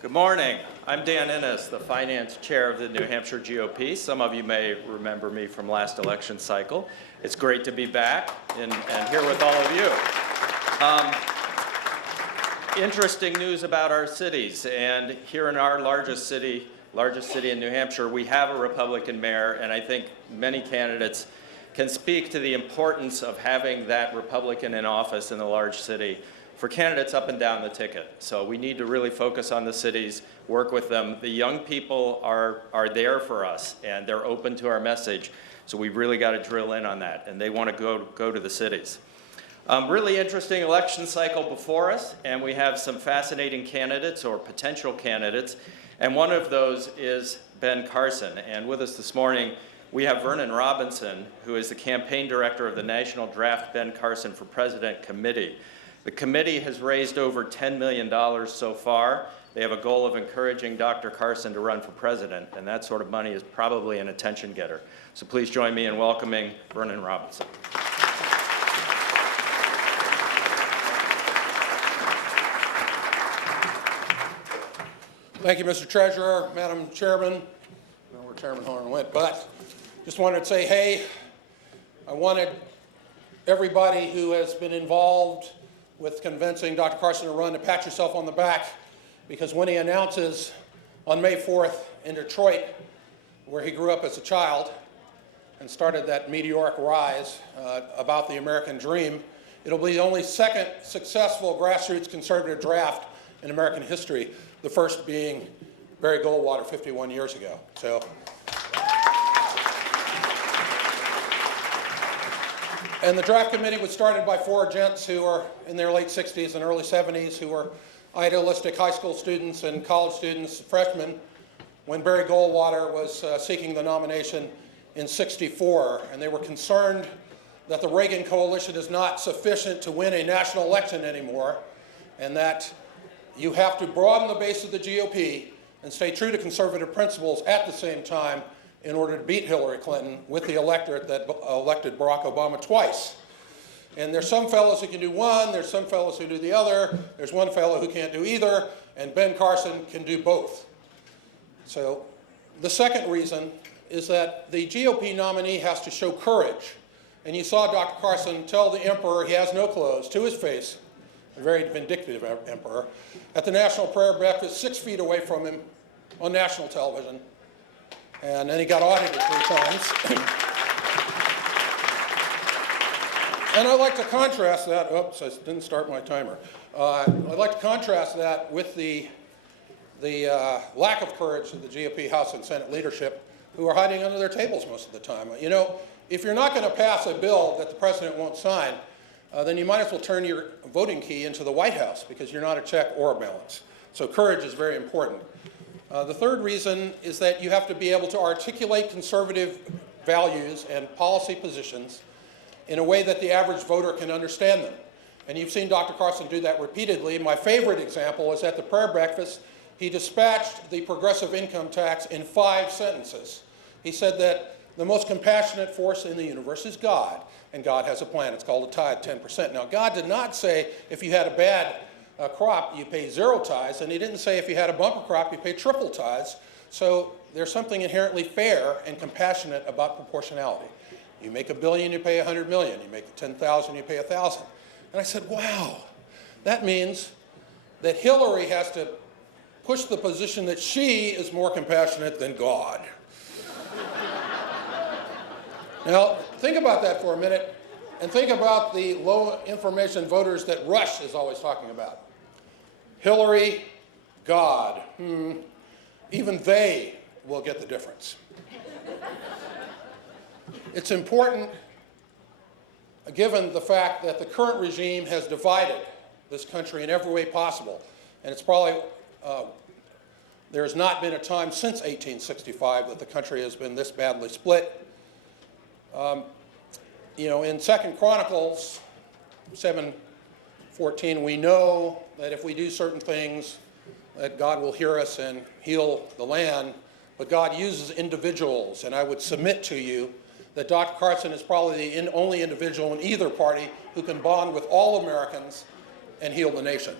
Good morning. I'm Dan Innes, the finance chair of the New Hampshire GOP. Some of you may remember me from last election cycle. It's great to be back and here with all of you. Interesting news about our cities. And here in our largest city in New Hampshire, we have a Republican mayor, and I think many candidates can speak to the importance of having that Republican in office in a large city for candidates up and down the ticket. So we need to really focus on the cities, work with them. The young people are there for us, and they're open to our message. So we've really got to drill in on that, and they want to go to the cities. Really interesting election cycle before us, and we have some fascinating candidates or potential candidates, and one of those is Ben Carson. And with us this morning, we have Vernon Robinson, who is the campaign director of the National Draft Ben Carson for President Committee. The committee has raised over $10 million so far. They have a goal of encouraging Dr. Carson to run for president, and that sort of money is probably an attention getter. So please join me in welcoming Vernon Robinson. Thank you, Mr. Treasurer, Madam Chairman. I don't know where Chairman Horn went, but just wanted to say, hey, I wanted everybody who has been involved with convincing Dr. Carson to run to pat yourself on the back, because when he announces on May 4th in Detroit, where he grew up as a child and started that meteoric rise about the American dream, it'll be the only second successful grassroots conservative draft in American history, the first being Barry Goldwater 51 years ago. So. And the draft committee was started by four gents who are in their late 60s and early 70s, who were idealistic high school students and college students, freshmen, when Barry Goldwater was seeking the nomination in '64. And they were concerned that the Reagan coalition is not sufficient to win a national election anymore, and that you have to broaden the base of the GOP and stay true to conservative principles at the same time in order to beat Hillary Clinton with the electorate that elected Barack Obama twice. And there's some fellows who can do one, there's some fellows who do the other, there's one fellow who can't do either, and Ben Carson can do both. So the second reason is that the GOP nominee has to show courage. And you saw Dr. Carson tell the emperor he has no clothes to his face, a very vindictive emperor, at the National Prayer Breakfast 6 feet away from him on national television. And then he got audited 3 times. And I'd like to contrast that, oops, I didn't start my timer. I'd like to contrast that with the lack of courage of the GOP House and Senate leadership, who are hiding under their tables most of the time. You know, if you're not going to pass a bill that the president won't sign, then you might as well turn your voting key into the White House, because you're not a check or a balance. So courage is very important. The third reason is that you have to be able to articulate conservative values and policy positions in a way that the average voter can understand them. And you've seen Dr. Carson do that repeatedly. My favorite example is at the prayer breakfast, he dispatched the progressive income tax in 5 sentences. He said that the most compassionate force in the universe is God, and God has a plan. It's called a tithe, 10%. Now, God did not say if you had a bad crop, you pay 0 tithes, and he didn't say if you had a bumper crop, you pay triple tithes. So there's something inherently fair and compassionate about proportionality. You make $1 billion, you pay $100 million. You make 10,000, you pay 1,000. And I said, wow, that means that Hillary has to push the position that she is more compassionate than God. Now, think about that for a minute, and think about the low information voters that Rush is always talking about. Hillary, God, even they will get the difference. It's important, given the fact that the current regime has divided this country in every way possible, and it's probably, there has not been a time since 1865 that the country has been this badly split. You know, in 2 Chronicles 7:14, we know that if we do certain things, that God will hear us and heal the land, but God uses individuals, and I would submit to you that Dr. Carson is probably the only individual in either party who can bond with all Americans and heal the nation.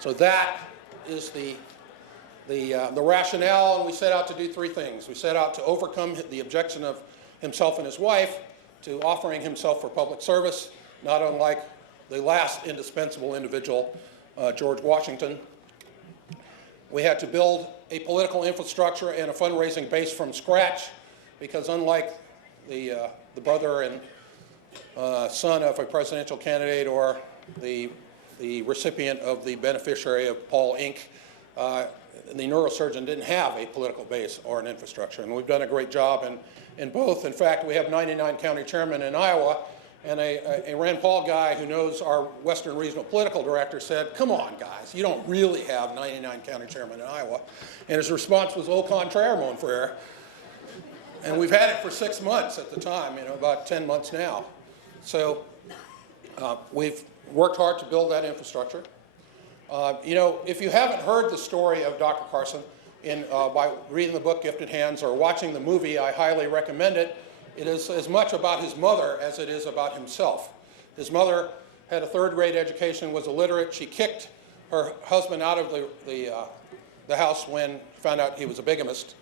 So that is the rationale, and we set out to do three things. We set out to overcome the objection of himself and his wife to offering himself for public service, not unlike the last indispensable individual, George Washington. We had to build a political infrastructure and a fundraising base from scratch, because unlike the brother and son of a presidential candidate or the recipient of the beneficiary of Paul Inc., the neurosurgeon didn't have a political base or an infrastructure, and we've done a great job in both. In fact, we have 99 county chairmen in Iowa, and a Rand Paul guy who knows our Western Regional Political Director said, come on, guys, you don't really have 99 county chairmen in Iowa. And his response was, au contraire, mon frere. And we've had it for 6 months at the time, about 10 months now. So we've worked hard to build that infrastructure. If you haven't heard the story of Dr. Carson by reading the book Gifted Hands or watching the movie, I highly recommend it. It is as much about his mother as it is about himself. His mother had a third-grade education, was illiterate. She kicked her husband out of the house when found out he was a bigamist,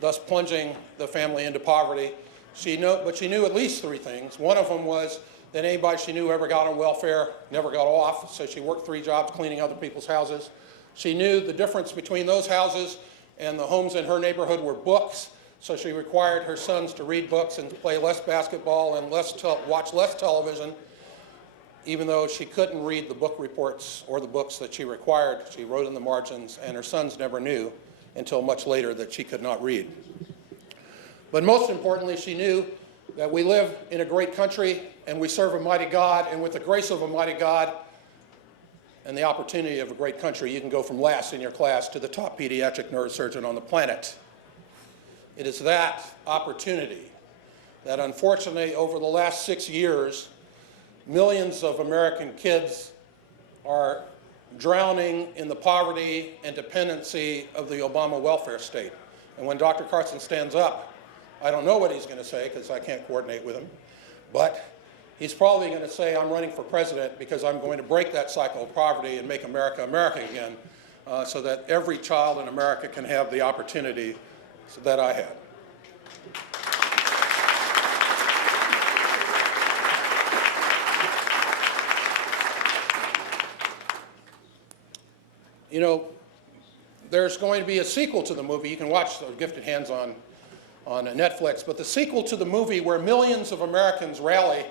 thus plunging the family into poverty. But she knew at least three things. One of them was that anybody she knew ever got on welfare never got off, so she worked 3 jobs cleaning other people's houses. She knew the difference between those houses and the homes in her neighborhood were books, so she required her sons to read books and play less basketball and watch less television. Even though she couldn't read the book reports or the books that she required, she wrote in the margins, and her sons never knew until much later that she could not read. But most importantly, she knew that we live in a great country and we serve a mighty God, and with the grace of a mighty God and the opportunity of a great country, you can go from last in your class to the top pediatric neurosurgeon on the planet. It is that opportunity that, unfortunately, over the last 6 years, millions of American kids are drowning in the poverty and dependency of the Obama welfare state. And when Dr. Carson stands up, I don't know what he's going to say because I can't coordinate with him, but he's probably going to say, I'm running for president because I'm going to break that cycle of poverty and make America America again, so that every child in America can have the opportunity that I had. There's going to be a sequel to the movie. You can watch Gifted Hands on Netflix, but the sequel to the movie where millions of Americans rally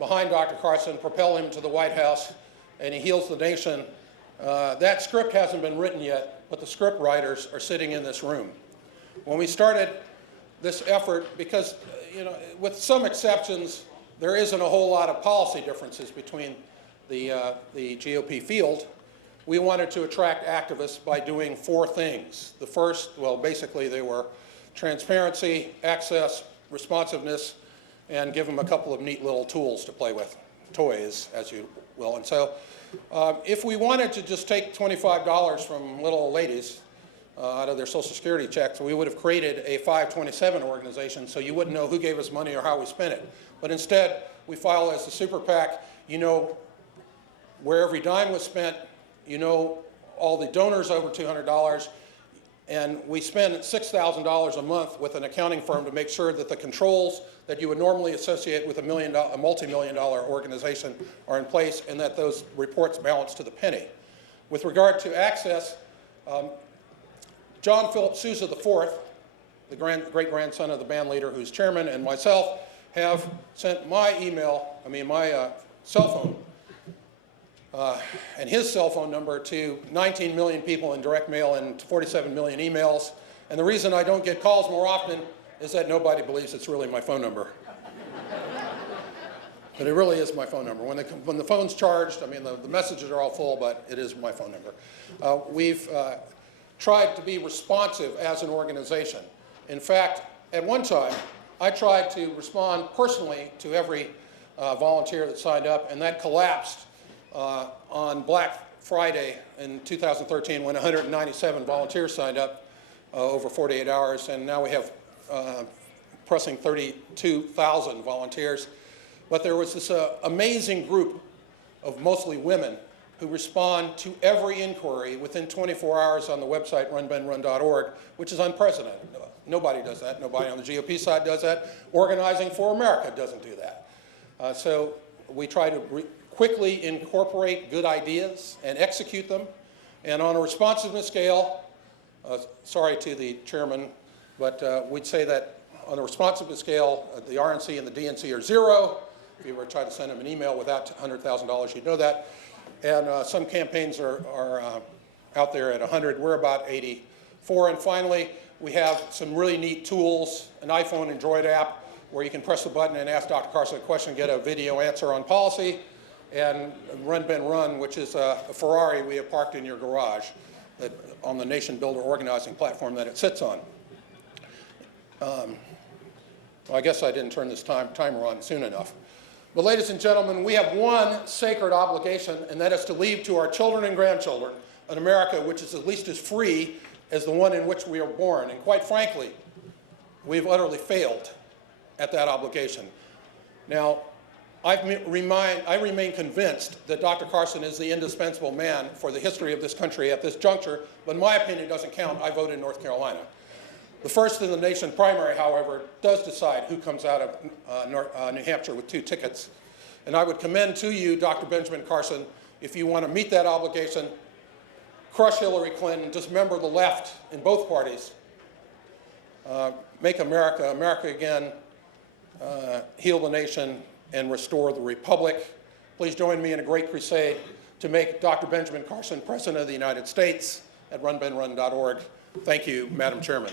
behind Dr. Carson, propel him to the White House, and he heals the nation, that script hasn't been written yet, but the script writers are sitting in this room. When we started this effort, because with some exceptions, there isn't a whole lot of policy differences between the GOP field, we wanted to attract activists by doing 4 things. The first, well, basically they were transparency, access, responsiveness, and give them a couple of neat little tools to play with, toys, as you will. And so if we wanted to just take $25 from little old ladies out of their Social Security checks, we would have created a 527 organization so you wouldn't know who gave us money or how we spent it. But instead, we file as the super PAC. You know where every dime was spent, you know all the donors over $200, and we spend $6,000 a month with an accounting firm to make sure that the controls that you would normally associate with a multi-million-dollar organization are in place, and that those reports balance to the penny. With regard to access, John Philip Sousa IV, the great-grandson of the band leader who's chairman, and myself have sent my cell phone and his cell phone number to 19 million people in direct mail and 47 million emails. And the reason I don't get calls more often is that nobody believes it's really my phone number. But it really is my phone number. When the phone's charged, the messages are all full, but it is my phone number. We've tried to be responsive as an organization. In fact, at one time, I tried to respond personally to every volunteer that signed up, and that collapsed on Black Friday in 2013 when 197 volunteers signed up over 48 hours, and now we have pressing 32,000 volunteers. But there was this amazing group of mostly women who respond to every inquiry within 24 hours on the website runbenrun.org, which is unprecedented. Nobody does that. Nobody on the GOP side does that. Organizing for America doesn't do that. So we try to quickly incorporate good ideas and execute them. And on a responsiveness scale, sorry to the chairman, but we'd say that on the responsiveness scale, the RNC and the DNC are 0. If you were to try to send them an email without $100,000, you'd know that. And some campaigns are out there at 100. We're about 84. And finally, we have some really neat tools, an iPhone Android app where you can press the button and ask Dr. Carson a question, get a video answer on policy, and Run, Ben, Run, which is a Ferrari we have parked in your garage on the Nation Builder organizing platform that it sits on. Well, I guess I didn't turn this timer on soon enough. But ladies and gentlemen, we have one sacred obligation, and that is to leave to our children and grandchildren an America which is at least as free as the one in which we are born. And quite frankly, we've utterly failed at that obligation. Now, I remain convinced that Dr. Carson is the indispensable man for the history of this country at this juncture, but my opinion doesn't count. I voted in North Carolina. The first in the nation primary, however, does decide who comes out of New Hampshire with 2 tickets. And I would commend to you, Dr. Benjamin Carson, if you want to meet that obligation, crush Hillary Clinton, dismember the left in both parties, make America again, heal the nation, and restore the republic. Please join me in a great crusade to make Dr. Benjamin Carson President of the United States at runbenrun.org. Thank you, Madam Chairman.